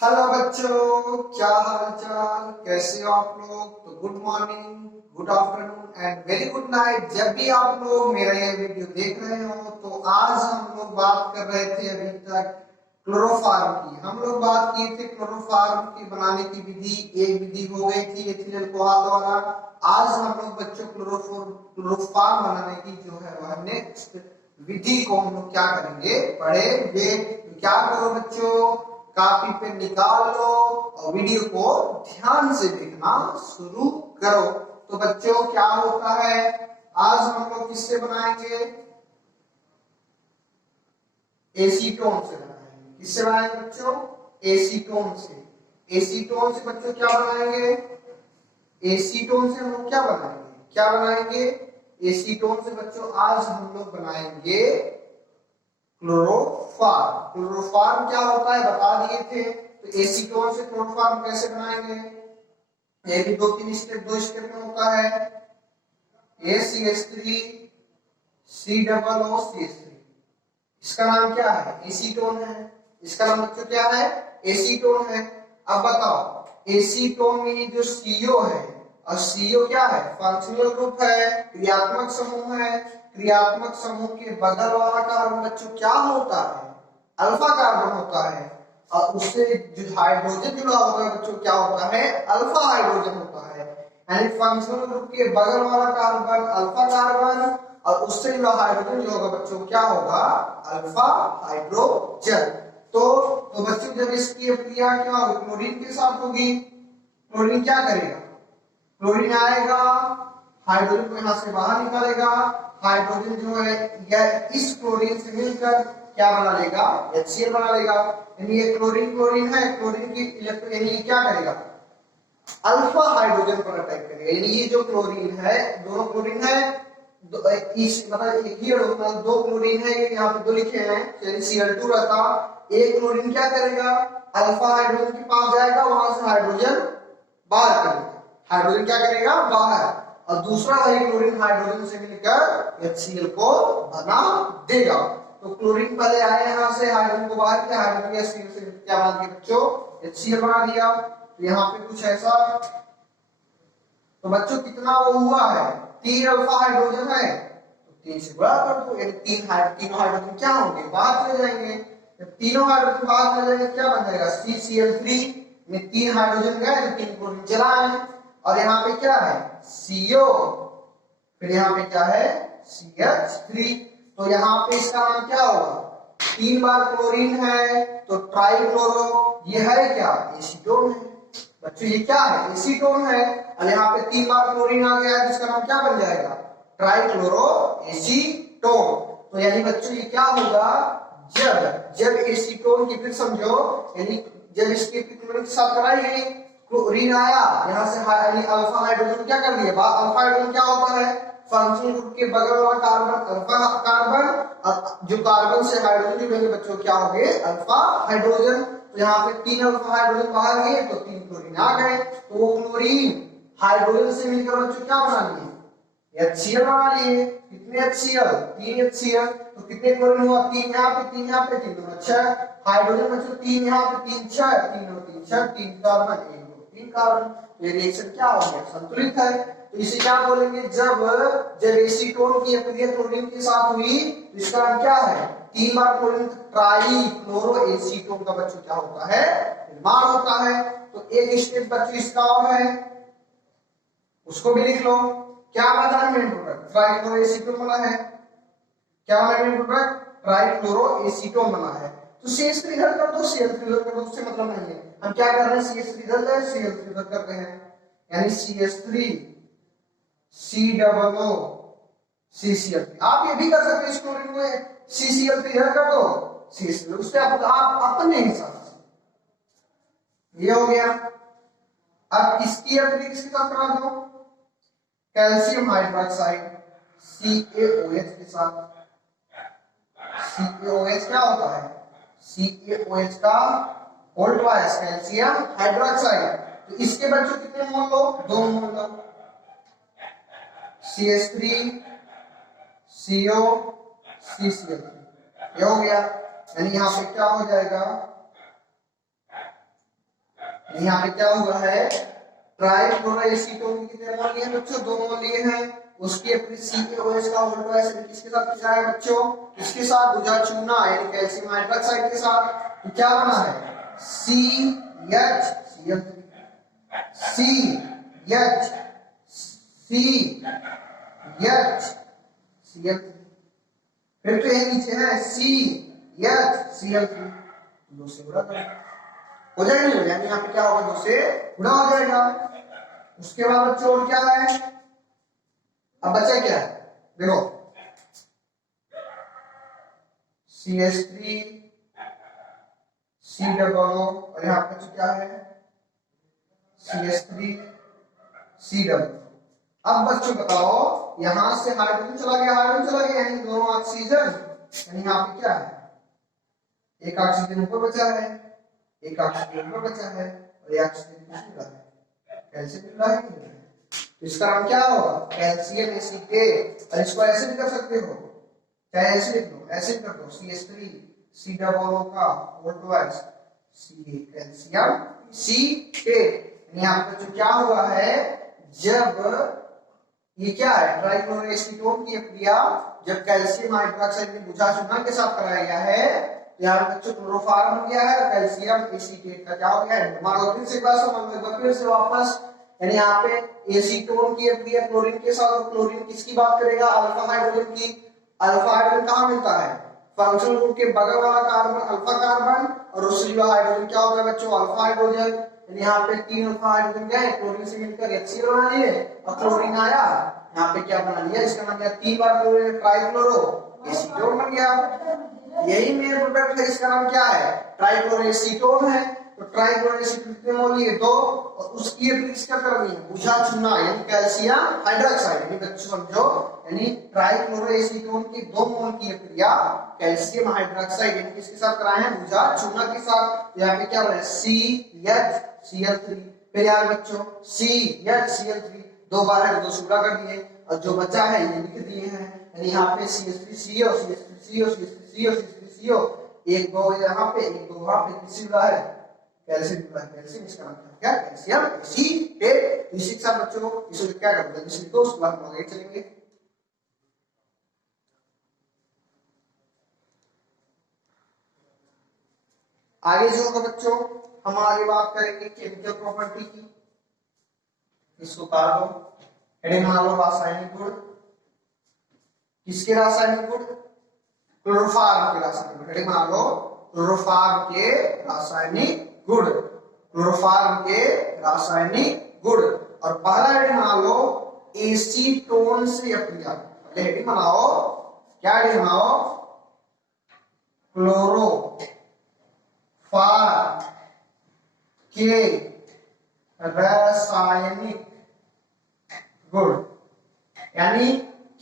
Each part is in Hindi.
हेलो बच्चों, क्या हाल चाल, कैसे हो आप लोग। तो good morning, good afternoon and very good night. जब भी आप लोग मेरा ये वीडियो देख रहे हो तो आज हम लोग बात कर रहे थे अभी तक क्लोरोफार्म की। हम लोग बात किए थे क्लोरोफार्म की बनाने की विधि। एक विधि हो गई थी एथिल अल्कोहल द्वारा। आज हम लोग बच्चों क्लोरोफार्म बनाने की जो है वह नेक्स्ट विधि को हम लोग क्या करेंगे, पढ़ेंगे। क्या करो बच्चों, कॉपी पे निकाल लो और वीडियो को ध्यान से देखना शुरू करो। तो बच्चों क्या होता है, आज हम लोग किससे बनाएंगे, एसीटोन से बनाएंगे। किससे बनाएंगे बच्चों, एसीटोन से। एसीटोन से बच्चों क्या बनाएंगे, एसीटोन से हम लोग क्या बनाएंगे, क्या बनाएंगे, एसीटोन से बच्चों आज हम लोग बनाएंगे क्लोरोफार्म। क्लोरोफार्म क्या होता है बता दिए थे। तो एसीटोन से क्लोरोफार्म कैसे बनाएंगे, ये भी दो स्टेप में होता है। ACH3 COO CH3, इसका नाम क्या है, एसीटोन है। इसका नाम बच्चों क्या है, एसीटोन है। अब बताओ एसीटोन में जो CO है, और CO क्या है, फंक्शनल ग्रुप है, क्रियात्मक समूह है। क्रियात्मक समूह के बगल वाला कार्बन बच्चों क्या होता है, अल्फा कार्बन होता है। और उससे जो हाइड्रोजन जुड़ा होता है बच्चों क्या होता है, अल्फा हाइड्रोजन होता है। यानी फंक्शनल ग्रुप के बगल वाला कार्बन अल्फा कार्बन, और उससे जुड़ा हाइड्रोजन जो होगा बच्चों क्या होगा, अल्फा हाइड्रोजन। तो बच्चों जब इसकी क्रिया क्या होगी, क्लोरीन के साथ होगी। क्लोरीन क्या करेगा, क्लोरीन आएगा, हाइड्रोजन को यहां से बाहर निकालेगा। हाइड्रोजन जो है यह इस क्लोरीन से मिलकर क्या बना लेगा, HCl बना लेगा। यानी ये क्लोरीन क्लोरीन है, क्लोरीन की इलेक्ट्रॉन यानी ये क्या करेगा, अल्फा हाइड्रोजन पर अटैक करेगा। यानी ये जो क्लोरीन है, दोनों क्लोरीन है, इस मतलब एक ही मतलब दो क्लोरीन है, यहाँ पे दो लिखे हैं, यानी Cl2 रहता। एक क्लोरीन क्या करेगा, अल्फा हाइड्रोजन के पास जाएगा, वहां से हाइड्रोजन बाहर करेगा। हाइड्रोजन क्या करेगा, बाहर। और दूसरा वही क्लोरीन हाइड्रोजन से मिलकर HCl को बना देगा। तो क्लोरीन पहले आए यहाँ से, हाइड्रोजन को बाहर किया, हाइड्रोजन के HCl से क्या बना दिया बच्चों, HCl बना दिया। तो यहाँ पे कुछ ऐसा, तो बच्चों कितना वो हुआ है, 3 अल्फा हाइड्रोजन है, तो 3 से गुणा कर दो, यानी तीनों हाइड्रोजन क्या होंगे, बाहर चले जाएंगे। जब तीनों हाइड्रोजन बाहर चले जाएंगे क्या बन जाएगा, CCl3 में 3 हाइड्रोजन गए तो 3 क्लोरीन चला है। और यहाँ पे क्या है, CO, फिर यहाँ पे क्या है, CH3। तो यहाँ पे इसका नाम क्या होगा, 3 बार क्लोरीन है तो ट्राइक्लोरो, ये है क्या, एसीटोन है। बच्चों ये क्या है, एसीटोन है। और यहाँ पे 3 बार क्लोरीन आ गया है जिसका नाम क्या बन जाएगा, ट्राइक्लोरो एसीटोन। तो यानी बच्चों ये क्या होगा, जब जब एसीटोन की, फिर समझो, यानी जब इसके क्लोरीन के साथ कराई गई, क्लोरीन आया यहाँ से, यानी अल्फा हाइड्रोजन क्या कर दिया, अल्फा हाइड्रोजन क्या होता है, फंक्शनल ग्रुप के बगल वाला कार्बन अल्फा कार्बन, और जो कार्बन से हाइड्रोजन जुड़ेंगे बच्चों क्या होंगे, अल्फा हाइड्रोजन। तो यहाँ पे 3 अल्फा हाइड्रोजन बाहर गए तो 3 क्लोरीन आ गए। तो वो क्लोरीन हाइड्रोजन से मिलकर बच्चों क्या बना लिए, HCl बना लिए। कितने HCl, 3 HCl। तो कितने क्लोरीन हुआ, 3 यहाँ पे 3 यहाँ पे 3 2 6 हाइड्रोजन बच्चों, 3 यहाँ पे 3 6 3 और 3 6 3 कार्बन 1 2 3 कार्बन। ये रिएक्शन क्या हो गया, संतुलित है। तो इसे क्या बोलेंगे, जब जब एसीटोन की अक्रिया क्लोरीन के साथ हुई तो इसका नाम क्या है, 3 बार क्लोरीन ट्राई क्लोरो एसीटोन का बच्चों क्या होता है, निर्माण होता है। तो एक स्टेप बच्चों इसका और है, उसको भी लिख लो। क्या बना है मेन प्रोडक्ट, ट्राइक्लोरो एसीटोन बना है। क्या बना है मेन प्रोडक्ट, ट्राइक्लोरो एसीटोन बना है। तो CH3 इधर कर दो, CL3 इधर कर दो, उससे मतलब नहीं है। हम क्या कर रहे हैं, CH3 इधर है, CL3 इधर कर रहे हैं। यानी CH3 COO CCl3। आप ये भी कर सकते हैं, इस क्लोरीन को CCl3 इधर कर दो, CH3 उससे आप अपने हिसाब से, ये हो गया। अब इसकी अक्रिया किसके साथ करा दो, कैल्शियम हाइड्रोक्साइड CaOH के साथ। CaOH क्या होता है, CaOH का वोल्ट वाइज कैल्शियम हाइड्रोक्साइड। तो इसके बच्चों कितने मोल लो, 2 मोल लो, CH3 CO CCl3, ये हो गया। यानी यहाँ पे क्या हो जाएगा, यहाँ पे क्या हुआ है, ट्राइक्लोरोएसीटोन की कितने मोल लिए हैं बच्चों, 2 मोल लिए हैं। उसके CaOH का उल्टा एसिड किसके साथ मिला है बच्चों, इसके साथ बुझा चूना यानी कैल्शियम हाइड्रोक्साइड के साथ। तो क्या बना है CHCl3 फिर तो ये नीचे है CHCl3 दो से गुणा कर हो जाएगा, नहीं हो जाएगा, यहाँ पे क्या होगा, दो से गुणा हो जाएगा। उसके बाद बच्चों और क्या है, अब बचा क्या है देखो CH3 C डबल O और यहाँ पे क्या है CH3 C डबल। अब बच्चों बताओ यहां से हाइड्रोजन चला गया यानी दोनों ऑक्सीजन, यानी यहाँ पे क्या है, एक ऑक्सीजन ऊपर बचा है, एक ऑक्सीजन ऊपर बचा है और एक ऑक्सीजन किस मिला है, कैल्शियम मिला है कि नहीं। तो इसका नाम क्या होगा कैल्शियम एसिटेट। और इसको ऐसे भी कर सकते हो, चाहे ऐसे लिख लो, ऐसे कर दो CH3 C डबल O का O2H C कैल्शियम एसिटेट। यहाँ पे जो क्या हुआ है, जब ये क्या है ट्राइक्लोरोएसीटोन की क्रिया जब कैल्शियम हाइड्रोक्साइड में बुझा चूना के साथ कराया गया है, यहाँ बच्चों क्लोरोफॉर्म हो गया है, कैल्शियम एसीटेट का क्या हो गया है, मान फिर से बात समझ में फिर से वापस, यानी यहाँ पे एसीटोन की क्रिया क्लोरीन के साथ, और क्लोरीन किसकी बात करेगा, अल्फा हाइड्रोजन की। अल्फा हाइड्रोजन कहाँ मिलता है, फंक्शनल ग्रुप के बगल वाला कार्बन अल्फा कार्बन, और उससे जो हाइड्रोजन क्या होगा बच्चों अल्फा हाइड्रोजन। यहाँ पे 3 अल्फा हाइड्रोजन गए, क्लोरीन से मिलकर HCl बना लिए, और क्लोरीन आया यहाँ पे क्या बना लिया, इसका नाम क्या, 3 बार क्लोरीन ट्राइक्लोरो एसीटोन बन गया। यही मेन प्रोडक्ट है, इसका नाम क्या है ट्राइक्लोरोएसीटोन है। तो ट्राइक्लोरोएसीटोन कितने मोल लिए, 2, और उसकी ट्रिक्स क्या करनी है, बुझा चूना यानी कैल्शियम हाइड्रोक्साइड, यानी बच्चों समझो, यानी ट्राइक्लोरोएसीटोन की 2 मोल की क्रिया कैल्शियम हाइड्रोक्साइड यानी किसके साथ कराए हैं, बुझा चूना के साथ। यहाँ पे क्या बना CHCl3, फिर यार बच्चों CHCl3 दो बार है, 2 से गुणा कर दिए, और जो बचा है ये लिख दिए हैं, यानी यहाँ पे CH3CO CH3CO CH3CO CH3CO, एक दो यहाँ पे, एक दो वहां पे, किसी मिला है कैल्शियम मिला है, कैल्शियम इसका नाम क्या कैल्शियम एसीटेट। इसी के साथ बच्चों इसको क्या करते हैं, इसे लिखो, उसके बाद हम आगे चलेंगे। आगे जो होगा बच्चों हम आगे बात करेंगे केमिकल प्रॉपर्टी की। इसको काट दो, हेडिंग बना लो रासायनिक गुण। किसके रासायनिक गुण, क्लोरोफॉर्म के रासायनिक गुण। हेडिंग बना लो क्लोरोफॉर्म के रासायनिक गुण, क्लोरोफॉर्म के रासायनिक गुण। और पहला हेडिंग बना लो एसीटोन से अक्रिया। हेडिंग बनाओ, क्या हेडिंग बनाओ, क्लोरोफॉर्म के रासायनिक गुण, यानी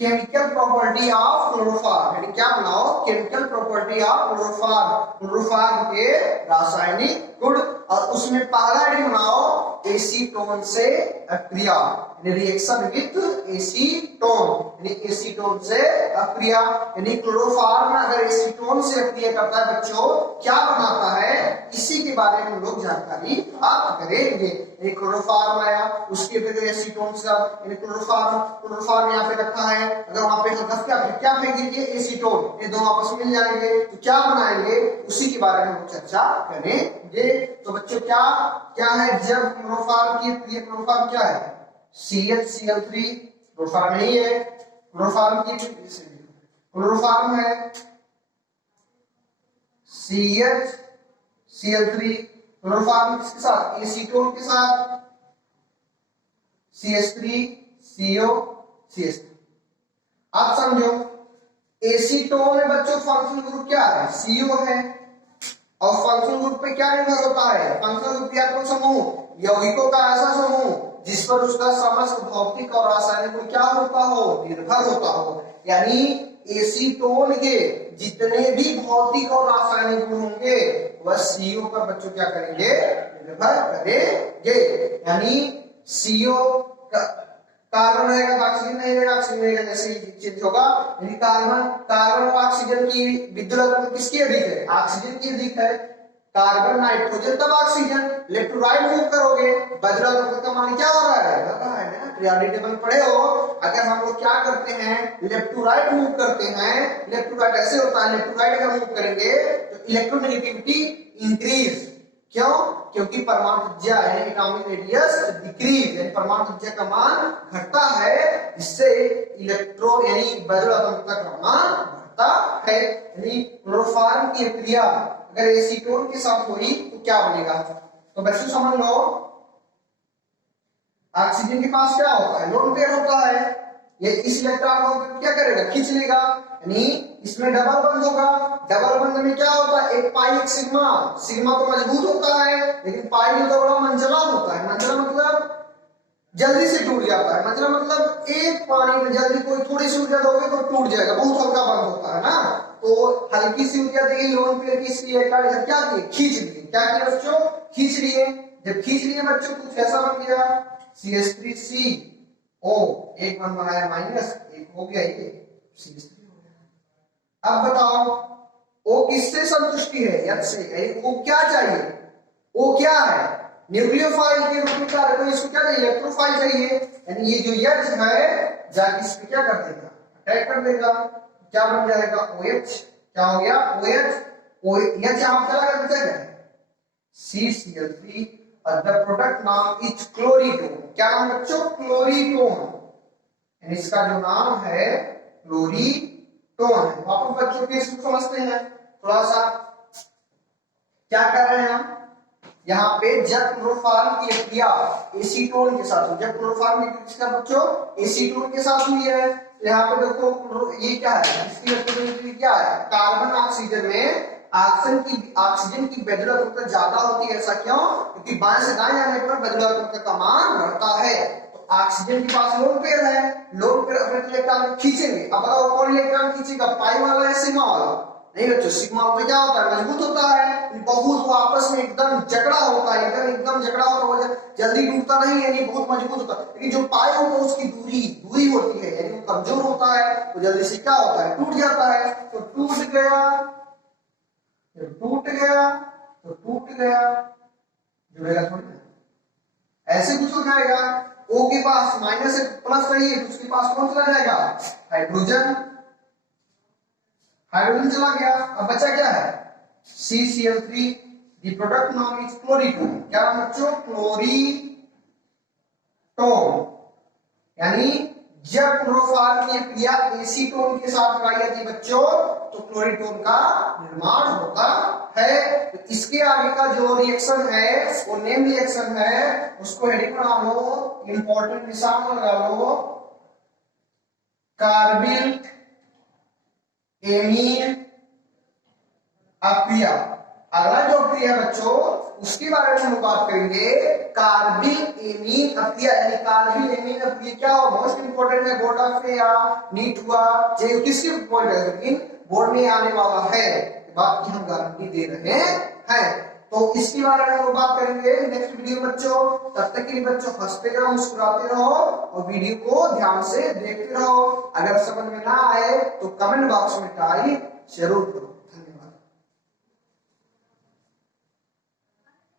केमिकल प्रॉपर्टी ऑफ क्लोरोफॉर्म। यानी क्या बनाओ, chemical property of chloroform, chloroform के रासायनिक गुण। और उसमें पहला हेडिंग बनाओ एसीटोन से अक्रिया, रिएक्शन विद एसीटोन, यानी एसीटोन से अक्रिया। यानी क्लोरोफॉर्म अगर एसीटोन से अक्रिया करता है बच्चों क्या बनाता है, इसी के बारे में हम लोग जानकारी प्राप्त करेंगे। एक क्लोरोफॉर्म आया, उसके फिर एसीटोन से, यानी क्लोरोफॉर्म यहाँ पे रखा है, अगर वहां पे क्या फेंकेंगे एसीटोन, ये दोनों आपस में मिल जाएंगे तो क्या बनाएंगे, उसी के बारे में हम चर्चा करेंगे। तो बच्चों क्या क्या है, जब क्लोरोफॉर्म की, क्लोरोफॉर्म क्या है CHCl3, क्लोरोफॉर्म नहीं है, क्लोरोफॉर्म की क्लोरोफॉर्म है CHCl3, क्लोरोफॉर्म किसके साथ, एसीटोन के साथ CH3CO CH3। आप समझो एसीटोन में बच्चों फंक्शनल ग्रुप क्या है, CO है, और फंक्शनल ग्रुप पे क्या निर्भर होता है, फंक्शनल ग्रुप या समूह यौगिकों का ऐसा समूह जिस पर उसका समस्त भौतिक और रासायनिक गुण क्या होता हो, निर्भर होता हो। यानी एसीटोन के जितने भी भौतिक और रासायनिक गुण होंगे वह CO पर बच्चों क्या करेंगे, निर्भर करेंगे। यानी CO कार्बन रहेगा, ऑक्सीजन नहीं रहेगा, ऑक्सीजन रहेगा, जैसे चेंज होगा। यानी कार्बन और ऑक्सीजन की विद्युत किसकी अधिक है, ऑक्सीजन की अधिक है। कार्बन नाइट्रोजन तब oxygen, left to right move करोगे, बदलाव का मान क्या हो रहा है, बढ़ रहा है ना। पीरियोडिक टेबल पढ़े हो, अगर हम लोग क्या करते हैं लेफ्ट टू राइट मूव करते हैं, लेफ्ट टू राइट ऐसे होता है, लेफ्ट टू राइट अगर मूव करेंगे तो इलेक्ट्रोनेगेटिविटी इंक्रीज, क्यों, क्योंकि परमाणु त्रिज्या यानी एटॉमिक रेडियस डिक्रीज, यानी परमाणु त्रिज्या का मान घटता है, इससे इलेक्ट्रॉन यानी बदलाव का मान बढ़ता है। यानी क्लोरोफॉर्म की क्रिया अगर एसीटोन के साथ हुई तो क्या बनेगा, तो बच्चों समझ लो ऑक्सीजन के पास क्या होता है, लोन पेयर होता है, ये इस इलेक्ट्रॉन को क्या करेगा, खींच लेगा, यानी इसमें डबल बंध होगा, डबल बंध में क्या होता है, एक पाई एक सिग्मा, सिग्मा तो मजबूत होता है लेकिन पाई जो तो बड़ा मंझला होता है, मंझला मतलब जल्दी से टूट जाता है, मतलब एक पानी में जल्दी कोई थोड़ी सी ऊर्जा दोगे तो टूट जाएगा, बहुत हल्का बंद होता है ना, तो हल्की सी ऊर्जा देगी लोन पेयर की, इसलिए क्या किए, खींच लिए, क्या किया बच्चों, खींच लिए, जब खींच लिए बच्चों कुछ ऐसा बन गया CH3CO, एक बन बनाया माइनस, एक हो गया ये CH3 हो गया। अब बताओ O किससे संतुष्टि है, H से, O क्या चाहिए, O क्या है, न्यूक्लियोफाइल के रूप में कार्य, तो इसको क्या चाहिए, इलेक्ट्रोफाइल चाहिए, यानी ये जो H है जाके इस पे क्या कर देगा, अटैक कर देगा, क्या बन जाएगा OH, क्या हो गया OH, OH यहां चला गया बचा CCl3 और द प्रोडक्ट नाम इज क्लोरीटोन, क्या नाम बच्चों, क्लोरीटोन, यानी इसका जो नाम है क्लोरीटोन है। वापस बच्चों के इसको समझते हैं थोड़ा सा, क्या कर रहे हैं हम यहाँ पे, जब क्लोरोफॉर्म की क्रिया एसीटोन के साथ, जब क्लोरोफॉर्म की क्रिया बच्चों एसीटोन के साथ हुई है, यहाँ पे देखो ये क्या है, इसकी इलेक्ट्रोनेगेटिविटी क्या है, कार्बन ऑक्सीजन में ऑक्सीजन की बदलाव ज्यादा होती है, ऐसा क्यों, क्योंकि बाएं से दाएं जाने पर बदलाव का मान बढ़ता है, तो ऑक्सीजन के पास लोन पेयर है, लोन पेयर अपने इलेक्ट्रॉन खींचेंगे, अब बताओ कौन इलेक्ट्रॉन खींचेगा, पाई वाला या सिग्मा वाला, नहीं बच्चों सिग्मा में क्या होता है, मजबूत होता है, बहुत वो आपस में एकदम जकड़ा होता है, एकदम जकड़ा होता है, जल्दी टूटता नहीं, यानी बहुत मजबूत होता है, लेकिन जो पाई होता है उसकी दूरी होती है, यानी वो कमजोर होता है, तो जल्दी से क्या होता है, टूट जाता है, तो टूट गया, जुड़ेगा थोड़ी ना, ऐसे कुछ हो जाएगा, O के पास माइनस से प्लस रही है, उसके पास कौन चला जाएगा, हाइड्रोजन चला गया, अब बचा क्या है CCl3, द प्रोडक्ट नाम इज क्लोरीटोन, क्या नाम बच्चों, क्लोरीटोन, यानी जब क्लोरोफॉर्म की क्रिया एसीटोन के साथ कराई जाती है बच्चों तो क्लोरीटोन का निर्माण होता है, तो इसके आगे का जो रिएक्शन है वो नेम रिएक्शन है, उसको हेडिंग बना लो, इंपॉर्टेंट निशान लगा लो, कार्बिल एमीन अक्रिया। अगला जो क्रिया है बच्चों उसके बारे में हम बात करेंगे, कार्बिल एमीन अक्रिया, यानी कार्बिल एमीन अक्रिया क्या हो, मोस्ट इंपोर्टेंट है, बोर्ड ऑफ या नीट हुआ जे किसके पॉइंट है, लेकिन बोर्ड में आने वाला है, बात की हम गारंटी दे रहे हैं, तो इसके बारे में हम बात करेंगे नेक्स्ट वीडियो बच्चों। तब तक के लिए बच्चों हंसते रहो, मुस्कुराते रहो और वीडियो को ध्यान से देखते रहो, अगर समझ में ना आए तो कमेंट बॉक्स में टाइप जरूर करो।